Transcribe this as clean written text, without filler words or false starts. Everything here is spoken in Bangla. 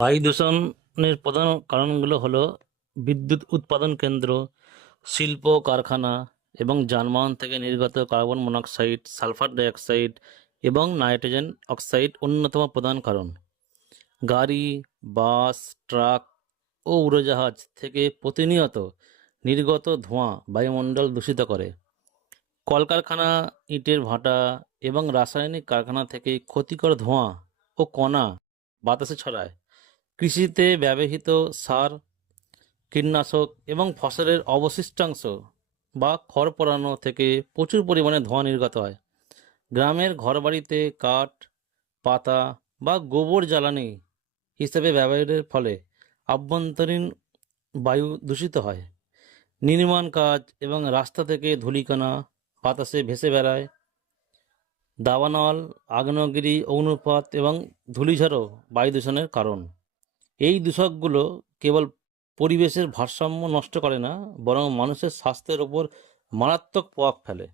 বায়ু দূষণের প্রধান কারণগুলো হলো বিদ্যুৎ উৎপাদন কেন্দ্র, শিল্প কারখানা এবং যানবাহন থেকে নির্গত কার্বন মনোক্সাইড, সালফার ডাইঅক্সাইড এবং নাইট্রোজেন অক্সাইড অন্যতম প্রধান কারণ। গাড়ি, বাস, ট্রাক ও উড়োজাহাজ থেকে প্রতিনিয়ত নির্গত ধোঁয়া বায়ুমণ্ডল দূষিত করে। কলকারখানা, ইটের ভাটা এবং রাসায়নিক কারখানা থেকে ক্ষতিকর ধোঁয়া ও কণা বাতাসে ছড়ায়। কৃষিতে ব্যবহৃত সার, কীটনাশক এবং ফসলের অবশিষ্টাংশ বা খড় পোড়ানো থেকে প্রচুর পরিমাণে ধোঁয়া নির্গত হয়। গ্রামের ঘরবাড়িতে কাঠ, পাতা বা গোবর জ্বালানি হিসেবে ব্যবহারের ফলে আভ্যন্তরীণ বায়ু দূষিত হয়। নির্মাণ কাজ এবং রাস্তা থেকে ধূলিকণা বাতাসে ভেসে বেড়ায়। দাবানল, আগ্নেয়গিরি, অগ্ন্যুৎপাত এবং ধূলিঝড়ও বায়ু দূষণের কারণ। এই দূষকগুলো কেবল পরিবেশের ভারসাম্য নষ্ট করে না, বরং মানুষের স্বাস্থ্যের ওপর মারাত্মক প্রভাব ফেলে।